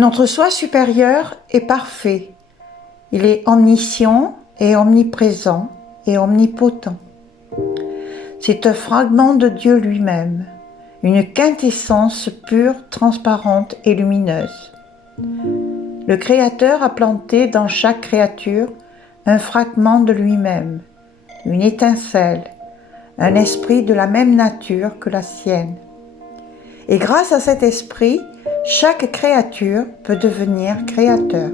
Notre soi supérieur est parfait. Il est omniscient et omniprésent et omnipotent. C'est un fragment de Dieu lui-même, une quintessence pure, transparente et lumineuse. Le Créateur a planté dans chaque créature un fragment de lui-même, une étincelle, un esprit de la même nature que la sienne. Et grâce à cet esprit, chaque créature peut devenir créateur.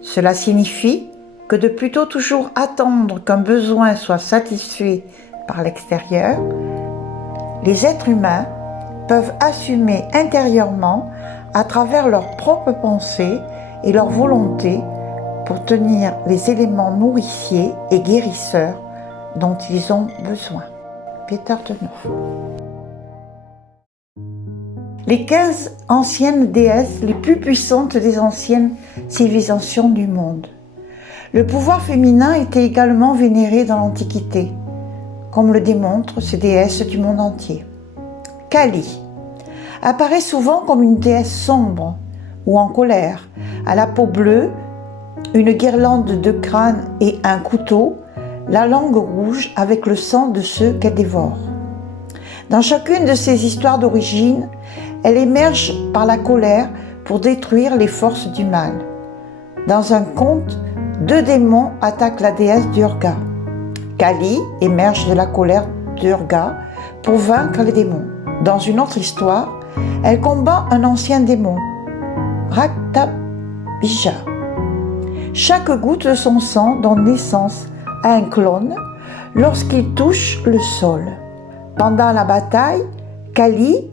Cela signifie que de plutôt toujours attendre qu'un besoin soit satisfait par l'extérieur, les êtres humains peuvent assumer intérieurement à travers leurs propres pensées et leur volonté pour tenir les éléments nourriciers et guérisseurs dont ils ont besoin. Peter de Neuf. Les 15 anciennes déesses les plus puissantes des anciennes civilisations du monde. Le pouvoir féminin était également vénéré dans l'Antiquité, comme le démontrent ces déesses du monde entier. Kali apparaît souvent comme une déesse sombre ou en colère, à la peau bleue, une guirlande de crâne et un couteau, la langue rouge avec le sang de ceux qu'elle dévore. Dans chacune de ces histoires d'origine, elle émerge par la colère pour détruire les forces du mal. Dans un conte, 2 démons attaquent la déesse Durga. Kali émerge de la colère de Durga pour vaincre les démons. Dans une autre histoire, elle combat un ancien démon, Raktabija. Chaque goutte de son sang donne naissance à un clone lorsqu'il touche le sol. Pendant la bataille, Kali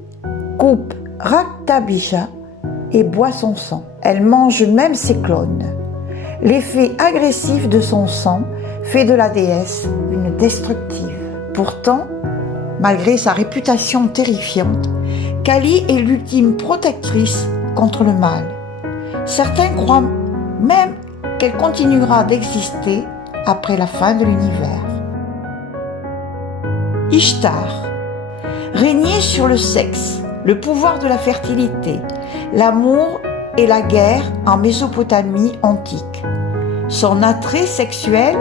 coupe Raktabija et boit son sang. Elle mange même ses clones. L'effet agressif de son sang fait de la déesse une destructive. Pourtant, malgré sa réputation terrifiante, Kali est l'ultime protectrice contre le mal. Certains croient même qu'elle continuera d'exister après la fin de l'univers. Ishtar régnait sur le sexe, le pouvoir de la fertilité, l'amour et la guerre en Mésopotamie antique. Son attrait sexuel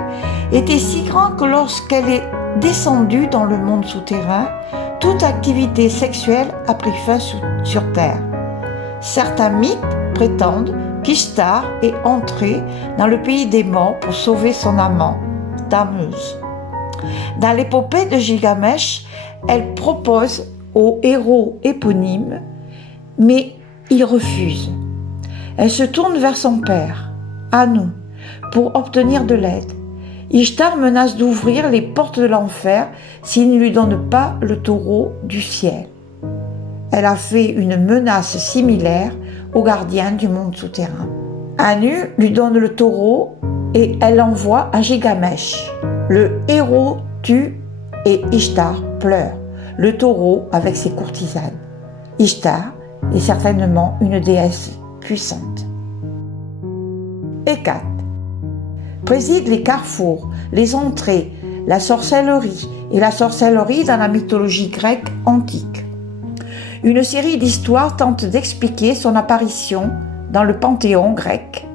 était si grand que lorsqu'elle est descendue dans le monde souterrain, toute activité sexuelle a pris fin sur Terre. Certains mythes prétendent qu'Ishtar est entrée dans le pays des morts pour sauver son amant, Tammuz. Dans l'épopée de Gilgamesh, elle propose au héros éponyme, mais il refuse. Elle se tourne vers son père, Anu, pour obtenir de l'aide. Ishtar menace d'ouvrir les portes de l'enfer s'il ne lui donne pas le taureau du ciel. Elle a fait une menace similaire au gardien du monde souterrain. Anu lui donne le taureau et elle l'envoie à Gilgamesh. Le héros tue et Ishtar pleure, le taureau avec ses courtisanes. Ishtar est certainement une déesse puissante. Hécate préside les carrefours, les entrées, la sorcellerie et la sorcellerie dans la mythologie grecque antique. Une série d'histoires tente d'expliquer son apparition dans le panthéon grec.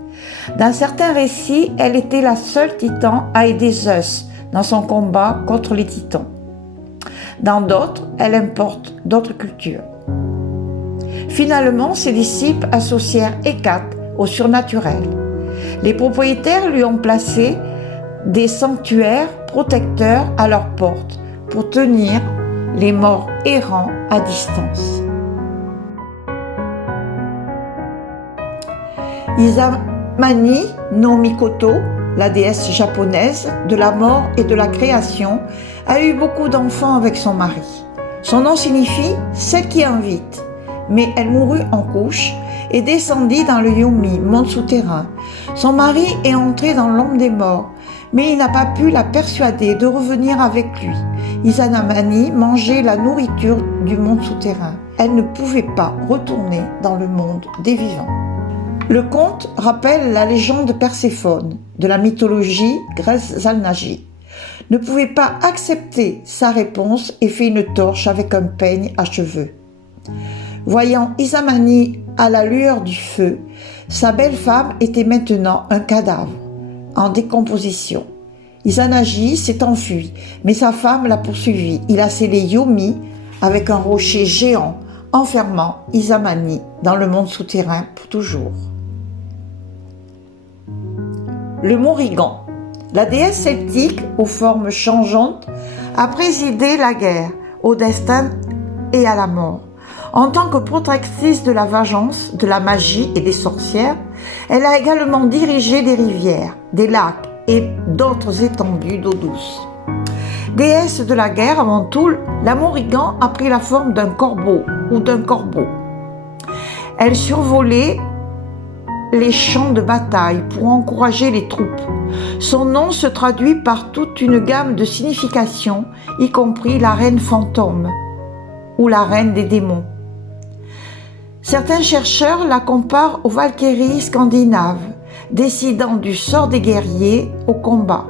Dans certains récits, elle était la seule titan à aider Zeus dans son combat contre les titans. Dans d'autres, elle importe d'autres cultures. Finalement, ses disciples associèrent Hécate au surnaturel. Les propriétaires lui ont placé des sanctuaires protecteurs à leurs portes pour tenir les morts errants à distance. Izamani no Mikoto, la déesse japonaise de la mort et de la création, a eu beaucoup d'enfants avec son mari. Son nom signifie « celle qui invite », mais elle mourut en couche et descendit dans le Yomi, monde souterrain. Son mari est entré dans l'ombre des morts, mais il n'a pas pu la persuader de revenir avec lui. Izanamani mangeait la nourriture du monde souterrain. Elle ne pouvait pas retourner dans le monde des vivants. Le conte rappelle la légende Perséphone de la mythologie Grès-Zalnagi. Ne pouvait pas accepter sa réponse et fait une torche avec un peigne à cheveux. Voyant Izamani à la lueur du feu, sa belle femme était maintenant un cadavre, en décomposition. Izanagi s'est enfui, mais sa femme l'a poursuivi. Il a scellé Yomi avec un rocher géant, enfermant Izamani dans le monde souterrain pour toujours. Le Morrigan, la déesse celtique aux formes changeantes, a présidé la guerre, au destin et à la mort. En tant que protectrice de la vengeance, de la magie et des sorcières, elle a également dirigé des rivières, des lacs et d'autres étendues d'eau douce. Déesse de la guerre avant tout, la Morrigan a pris la forme d'un corbeau ou d'un corbeau. Elle survolait les champs de bataille pour encourager les troupes. Son nom se traduit par toute une gamme de significations, y compris la reine fantôme ou la reine des démons. Certains chercheurs la comparent aux Valkyries scandinaves, décidant du sort des guerriers au combat.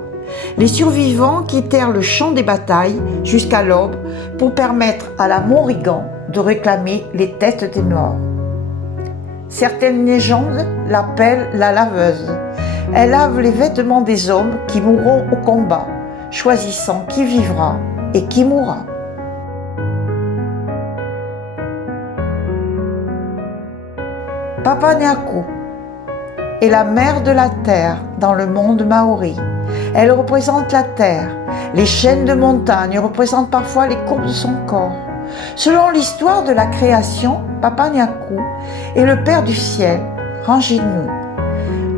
Les survivants quittèrent le champ des batailles jusqu'à l'aube pour permettre à la Morrigan de réclamer les têtes des morts. Certaines légendes l'appellent la laveuse. Elle lave les vêtements des hommes qui mourront au combat, choisissant qui vivra et qui mourra. Papaniakou est la mère de la terre dans le monde maori. Elle représente la terre. Les chaînes de montagne représentent parfois les courbes de son corps. Selon l'histoire de la création, Papaniakou et le Père du ciel, Ranginui,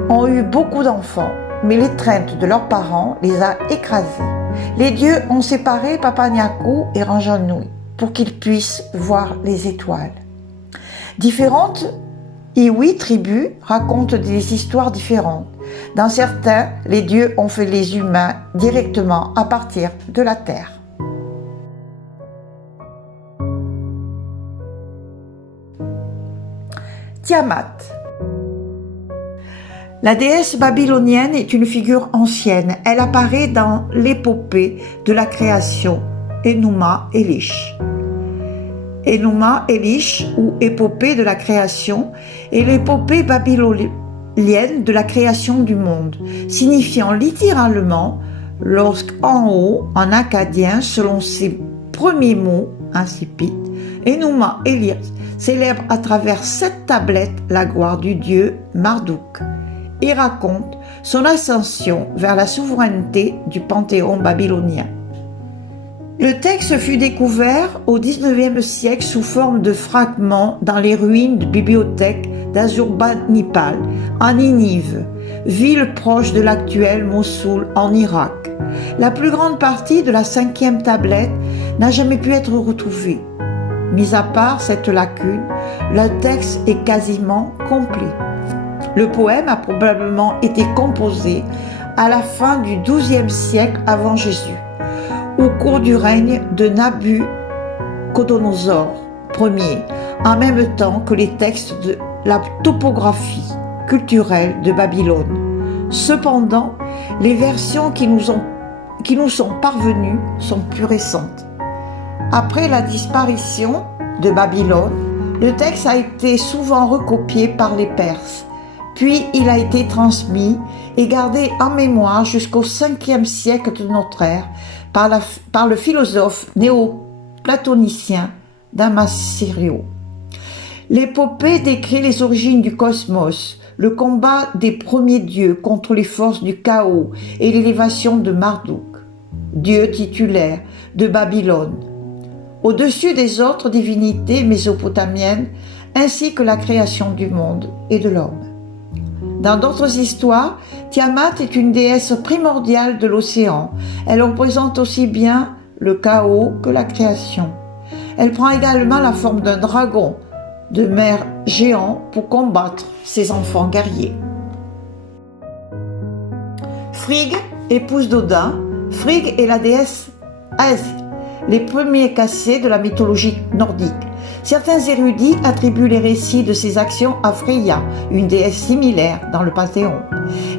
ont eu beaucoup d'enfants, mais l'étreinte de leurs parents les a écrasés. Les dieux ont séparé Papaniakou et Ranginui pour qu'ils puissent voir les étoiles. Différentes Iwi tribus racontent des histoires différentes. Dans certains, les dieux ont fait les humains directement à partir de la terre. Tiamat. La déesse babylonienne est une figure ancienne. Elle apparaît dans l'épopée de la création, Enuma Elish. Enuma Elish, ou épopée de la création, est l'épopée babylonienne de la création du monde, signifiant littéralement lorsqu'en haut, en acadien, selon ses premiers mots insipides, Enuma Elish célèbre à travers 7 tablettes la gloire du dieu Marduk et raconte son ascension vers la souveraineté du panthéon babylonien. Le texte fut découvert au XIXe siècle sous forme de fragments dans les ruines de bibliothèques d'Azurbanipal, en Ninive, ville proche de l'actuel Mossoul en Irak. La plus grande partie de la 5e tablette n'a jamais pu être retrouvée. Mis à part cette lacune, le texte est quasiment complet. Le poème a probablement été composé à la fin du XIIe siècle avant Jésus, au cours du règne de Nabuchodonosor Ier, en même temps que les textes de la topographie culturelle de Babylone. Cependant, les versions qui nous sont parvenues sont plus récentes. Après la disparition de Babylone, le texte a été souvent recopié par les Perses, puis il a été transmis et gardé en mémoire jusqu'au 5e siècle de notre ère par le philosophe néo-platonicien Damasio. L'épopée décrit les origines du cosmos, le combat des premiers dieux contre les forces du chaos et l'élévation de Marduk, dieu titulaire de Babylone, au-dessus des autres divinités mésopotamiennes, ainsi que la création du monde et de l'homme. Dans d'autres histoires, Tiamat est une déesse primordiale de l'océan. Elle représente aussi bien le chaos que la création. Elle prend également la forme d'un dragon de mer géant pour combattre ses enfants guerriers. Frigg, épouse d'Odin. Frigg est la déesse Asie, les premiers cassés de la mythologie nordique. Certains érudits attribuent les récits de ses actions à Freya, une déesse similaire dans le Panthéon.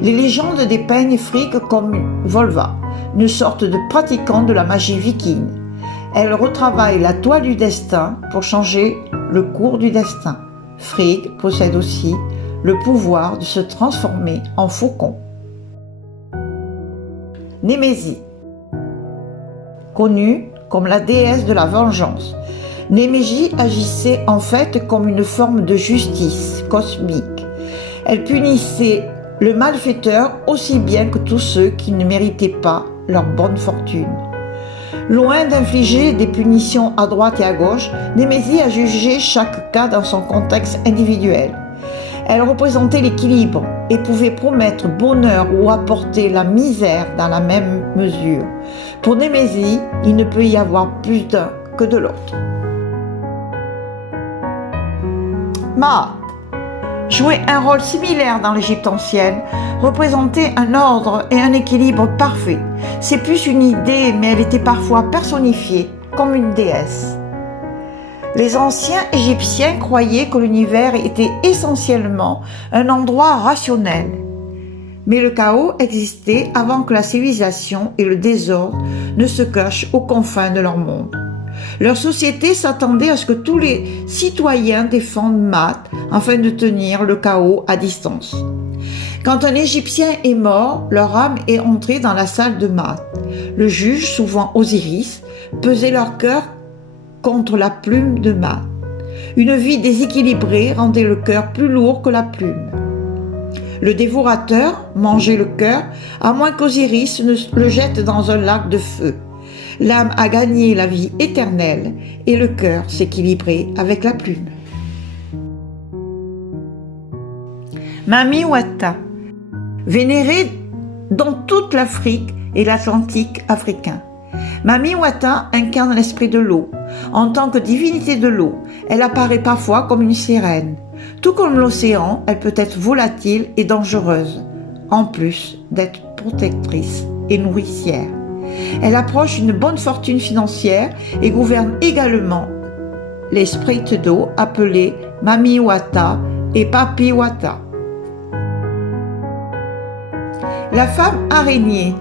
Les légendes dépeignent Frigg comme une Volva, une sorte de pratiquant de la magie viking. Elle retravaille la toile du destin pour changer le cours du destin. Frigg possède aussi le pouvoir de se transformer en faucon. Némésie, connue comme la déesse de la vengeance, Némésie agissait en fait comme une forme de justice cosmique. Elle punissait le malfaiteur aussi bien que tous ceux qui ne méritaient pas leur bonne fortune. Loin d'infliger des punitions à droite et à gauche, Némésie a jugé chaque cas dans son contexte individuel. Elle représentait l'équilibre et pouvait promettre bonheur ou apporter la misère dans la même mesure. Pour Némésie, il ne peut y avoir plus d'un que de l'autre. Maat jouait un rôle similaire dans l'Égypte ancienne, représentait un ordre et un équilibre parfait. C'est plus une idée, mais elle était parfois personnifiée comme une déesse. Les anciens Égyptiens croyaient que l'univers était essentiellement un endroit rationnel. Mais le chaos existait avant que la civilisation et le désordre ne se cachent aux confins de leur monde. Leur société s'attendait à ce que tous les citoyens défendent Maat afin de tenir le chaos à distance. Quand un Égyptien est mort, leur âme est entrée dans la salle de Maat. Le juge, souvent Osiris, pesait leur cœur contre la plume de Maat. Une vie déséquilibrée rendait le cœur plus lourd que la plume. Le dévorateur mangeait le cœur, à moins qu'Osiris ne le jette dans un lac de feu. L'âme a gagné la vie éternelle et le cœur s'équilibrait avec la plume. Mami Wata, vénérée dans toute l'Afrique et l'Atlantique africain. Mami Wata incarne l'esprit de l'eau. En tant que divinité de l'eau, elle apparaît parfois comme une sirène. Tout comme l'océan, elle peut être volatile et dangereuse, en plus d'être protectrice et nourricière. Elle approche une bonne fortune financière et gouverne également les sprites d'eau appelés Mami Wata et Papi Wata. La femme araignée,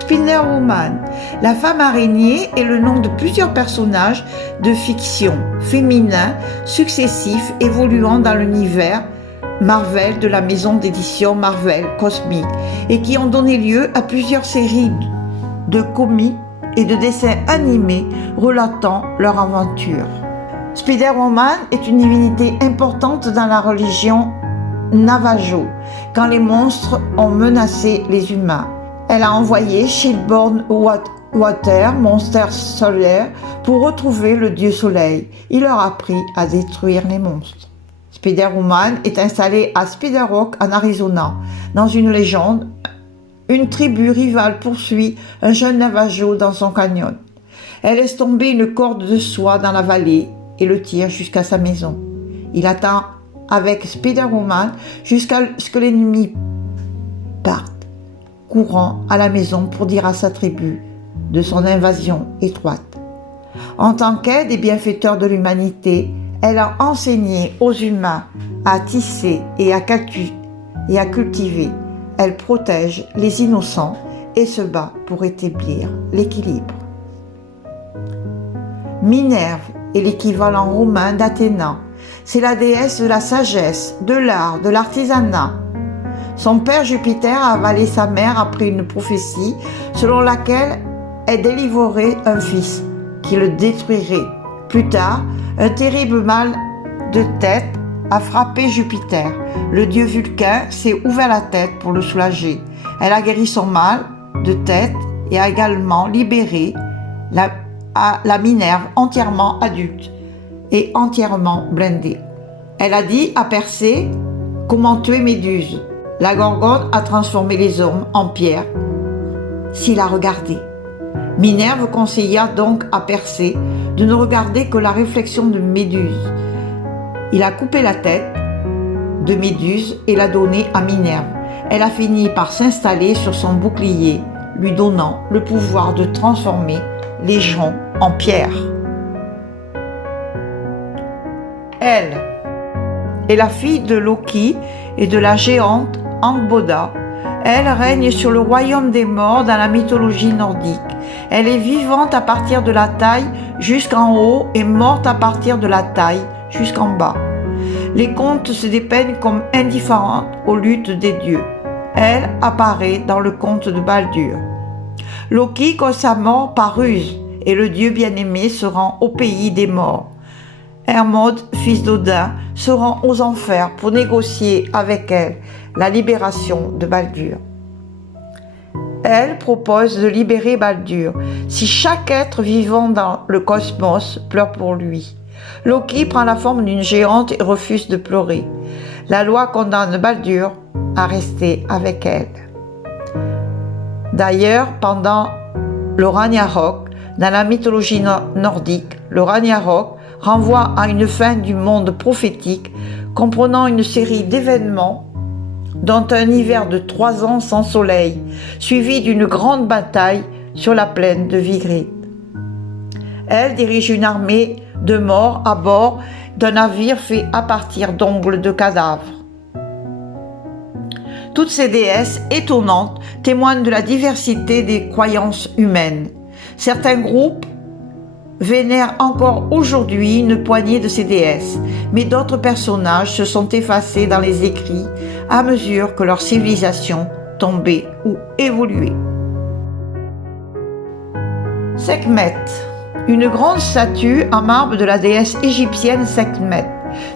Spider Woman. La femme araignée est le nom de plusieurs personnages de fiction féminins successifs évoluant dans l'univers Marvel de la maison d'édition Marvel Cosmic et qui ont donné lieu à plusieurs séries de comics et de dessins animés relatant leur aventure. Spider-Woman est une divinité importante dans la religion Navajo, quand les monstres ont menacé les humains. Elle a envoyé Shieldborn Water, monster solaire, pour retrouver le dieu soleil. Il leur a appris à détruire les monstres. Spider-Woman est installée à Spider Rock en Arizona. Dans une légende, une tribu rivale poursuit un jeune Navajo dans son canyon. Elle laisse tomber une corde de soie dans la vallée et le tire jusqu'à sa maison. Il attend avec Spider-Woman jusqu'à ce que l'ennemi parte, courant à la maison pour dire à sa tribu de son invasion étroite. En tant qu'aide et bienfaiteur de l'humanité, elle a enseigné aux humains à tisser et à cultiver. Elle protège les innocents et se bat pour établir l'équilibre. Minerve est l'équivalent romain d'Athéna. C'est la déesse de la sagesse, de l'art, de l'artisanat. Son père Jupiter a avalé sa mère après une prophétie selon laquelle elle délivrerait un fils qui le détruirait. Plus tard, un terrible mal de tête a frappé Jupiter. Le dieu Vulcain s'est ouvert la tête pour le soulager. Elle a guéri son mal de tête et a également libéré la Minerve entièrement adulte et entièrement blindée. Elle a dit à Persée comment tuer Méduse. La Gorgone a transformé les hommes en pierre s'il a regardé. Minerve conseilla donc à Persée de ne regarder que la réflexion de Méduse. Il a coupé la tête de Méduse et l'a donnée à Minerve. Elle a fini par s'installer sur son bouclier, lui donnant le pouvoir de transformer les gens en pierre. Elle est la fille de Loki et de la géante Angboda. Elle règne sur le royaume des morts dans la mythologie nordique. Elle est vivante à partir de la taille jusqu'en haut et morte à partir de la taille jusqu'en bas. Les contes se dépeignent comme indifférentes aux luttes des dieux. Elle apparaît dans le conte de Baldur. Loki cause sa mort par ruse et le dieu bien-aimé se rend au pays des morts. Hermod, fils d'Odin, se rend aux enfers pour négocier avec elle la libération de Baldur. Elle propose de libérer Baldur si chaque être vivant dans le cosmos pleure pour lui. Loki prend la forme d'une géante et refuse de pleurer. La loi condamne Baldur à rester avec elle. D'ailleurs, pendant le Ragnarok, dans la mythologie nordique, le Ragnarok renvoie à une fin du monde prophétique comprenant une série d'événements dont un hiver de 3 ans sans soleil, suivi d'une grande bataille sur la plaine de Vigrid. Elle dirige une armée de morts à bord d'un navire fait à partir d'ongles de cadavres. Toutes ces déesses étonnantes témoignent de la diversité des croyances humaines. Certains groupes vénèrent encore aujourd'hui une poignée de ces déesses, mais d'autres personnages se sont effacés dans les écrits à mesure que leur civilisation tombait ou évoluait. Sekhmet, une grande statue en marbre de la déesse égyptienne Sekhmet.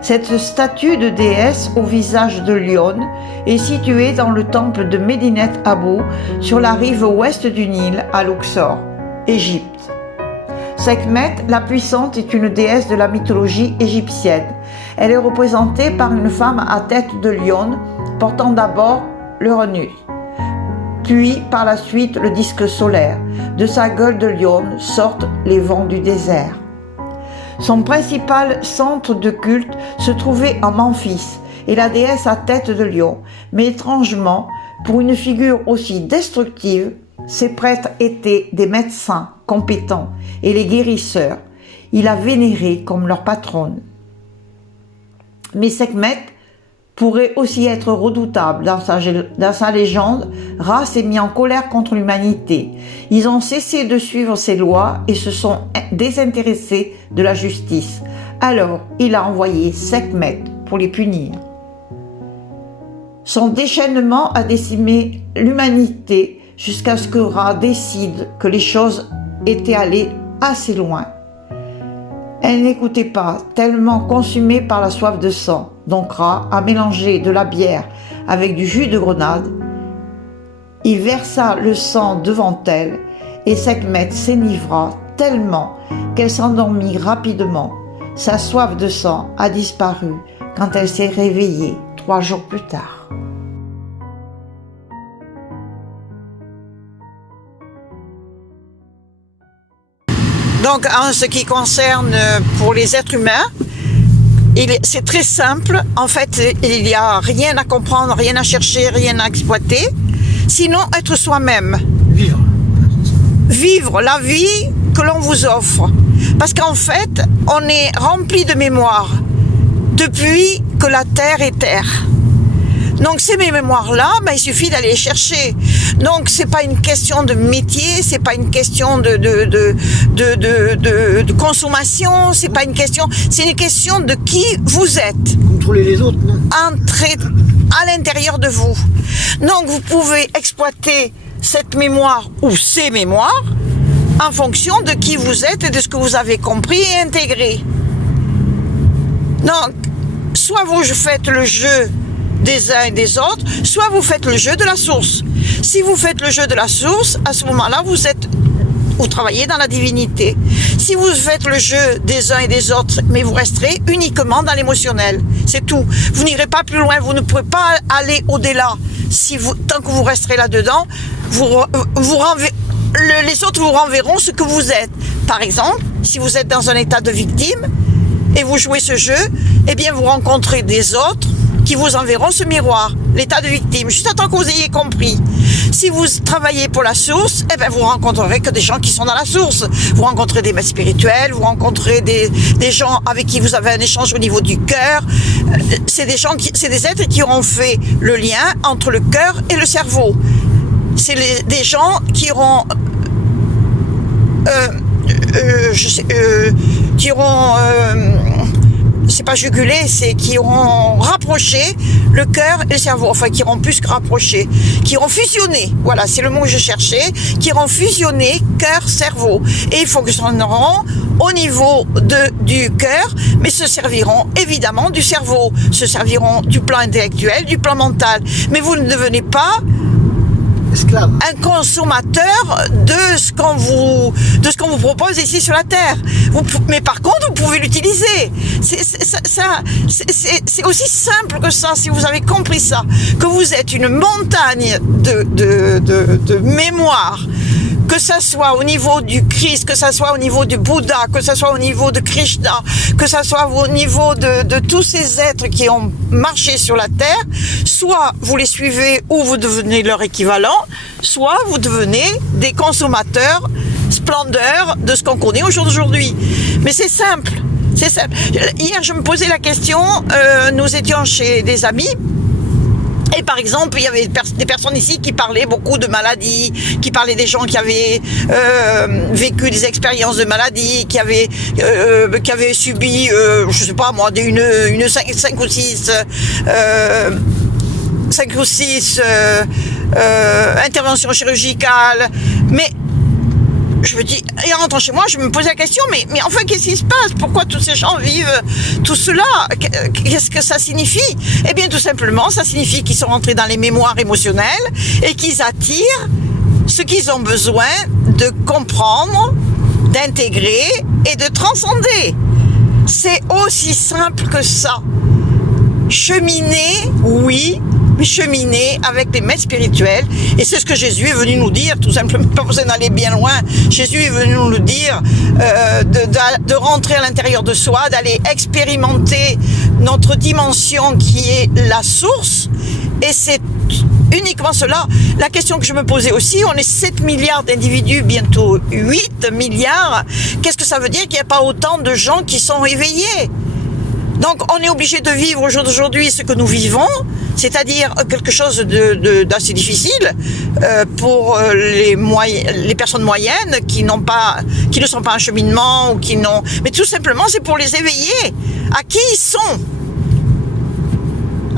Cette statue de déesse au visage de lionne est située dans le temple de Medinet Abou sur la rive ouest du Nil à Luxor, Égypte. Sekhmet, la puissante, est une déesse de la mythologie égyptienne. Elle est représentée par une femme à tête de lionne, portant d'abord l'Uranus, puis par la suite le disque solaire. De sa gueule de lionne sortent les vents du désert. Son principal centre de culte se trouvait en Memphis, et la déesse à tête de lion. Mais étrangement, pour une figure aussi destructive, ses prêtres étaient des médecins compétents et les guérisseurs. Il la vénérait comme leur patronne. Mais Sekhmet pourrait aussi être redoutable. Dans sa légende, Ra s'est mis en colère contre l'humanité. Ils ont cessé de suivre ses lois et se sont désintéressés de la justice. Alors, il a envoyé Sekhmet pour les punir. Son déchaînement a décimé l'humanité jusqu'à ce que Ra décide que les choses étaient allées assez loin. Elle n'écoutait pas, tellement consumée par la soif de sang. Donc Ra a mélangé de la bière avec du jus de grenade. Il versa le sang devant elle et Sekhmet s'enivra tellement qu'elle s'endormit rapidement. Sa soif de sang a disparu quand elle s'est réveillée 3 jours plus tard. Donc, en ce qui concerne pour les êtres humains, c'est très simple. En fait, il n'y a rien à comprendre, rien à chercher, rien à exploiter. Sinon, être soi-même. Vivre la vie que l'on vous offre. Parce qu'en fait, on est rempli de mémoire depuis que la Terre est Terre. Donc ces mémoires-là, il suffit d'aller les chercher. Donc c'est pas une question de métier, c'est pas une question de consommation, c'est pas une question, c'est une question de qui vous êtes. Contrôler les autres, non? Entrez à l'intérieur de vous. Donc vous pouvez exploiter cette mémoire ou ces mémoires en fonction de qui vous êtes et de ce que vous avez compris et intégré. Donc, soit vous faites le jeu des uns et des autres, soit vous faites le jeu de la source. Si vous faites le jeu de la source, à ce moment-là, vous travaillez dans la divinité. Si vous faites le jeu des uns et des autres, mais vous resterez uniquement dans l'émotionnel. C'est tout. Vous n'irez pas plus loin, vous ne pourrez pas aller au-delà. Tant que vous resterez là-dedans, les autres vous renverront ce que vous êtes. Par exemple, si vous êtes dans un état de victime et vous jouez ce jeu, eh bien vous rencontrez des autres qui vous enverront ce miroir, l'état de victime, juste à temps que vous ayez compris. Si vous travaillez pour la source, eh bien vous rencontrerez que des gens qui sont dans la source. Vous rencontrez des maîtres spirituels, vous rencontrez des gens avec qui vous avez un échange au niveau du cœur. C'est des êtres qui auront fait le lien entre le cœur et le cerveau. C'est des gens qui auront c'est pas jugulé, c'est qui auront rapproché le cœur et le cerveau, enfin qui auront plus que rapproché, qui auront fusionné, voilà, c'est le mot que je cherchais, qui auront fusionné cœur-cerveau. Et ils fonctionneront au niveau du cœur, mais se serviront évidemment du cerveau, se serviront du plan intellectuel, du plan mental. Mais vous ne devenez pas esclave, un consommateur de ce qu'on vous propose ici sur la terre. Mais par contre, vous pouvez l'utiliser. C'est aussi simple que ça, si vous avez compris ça, que vous êtes une montagne de mémoire, que ça soit au niveau du Christ, que ça soit au niveau du Bouddha, que ça soit au niveau de Krishna, que ça soit au niveau de tous ces êtres qui ont marché sur la terre, soit vous les suivez ou vous devenez leur équivalent, soit vous devenez des consommateurs splendeurs de ce qu'on connaît au jour d'aujourd'hui. Mais c'est simple, c'est simple. Hier, je me posais la question, nous étions chez des amis, et par exemple, il y avait des personnes ici qui parlaient beaucoup de maladies, qui parlaient des gens qui avaient vécu des expériences de maladies, qui avaient subi, je sais pas moi, une 5 ou 6 interventions chirurgicales. Mais je me dis, et en rentrant chez moi, je me posais la question, mais enfin, qu'est-ce qui se passe? Pourquoi tous ces gens vivent tout cela? Qu'est-ce que ça signifie? Eh bien, tout simplement, ça signifie qu'ils sont rentrés dans les mémoires émotionnelles et qu'ils attirent ce qu'ils ont besoin de comprendre, d'intégrer et de transcender. C'est aussi simple que ça. Cheminer, oui, mais cheminer avec les maîtres spirituels. Et c'est ce que Jésus est venu nous dire, tout simplement, pas besoin d'aller bien loin. Jésus est venu nous le dire, de rentrer à l'intérieur de soi, d'aller expérimenter notre dimension qui est la source. Et c'est uniquement cela. La question que je me posais aussi, on est 7 milliards d'individus, bientôt 8 milliards. Qu'est-ce que ça veut dire qu'il n'y a pas autant de gens qui sont éveillés? Donc on est obligé de vivre aujourd'hui ce que nous vivons, c'est-à-dire quelque chose d'assez difficile pour les personnes moyennes qui ne sont pas en cheminement ou qui n'ont, mais tout simplement c'est pour les éveiller à qui ils sont.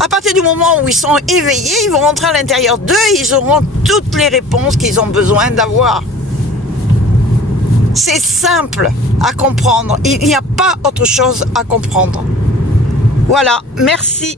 À partir du moment où ils sont éveillés, ils vont rentrer à l'intérieur d'eux et ils auront toutes les réponses qu'ils ont besoin d'avoir. C'est simple à comprendre, il n'y a pas autre chose à comprendre. Voilà, merci.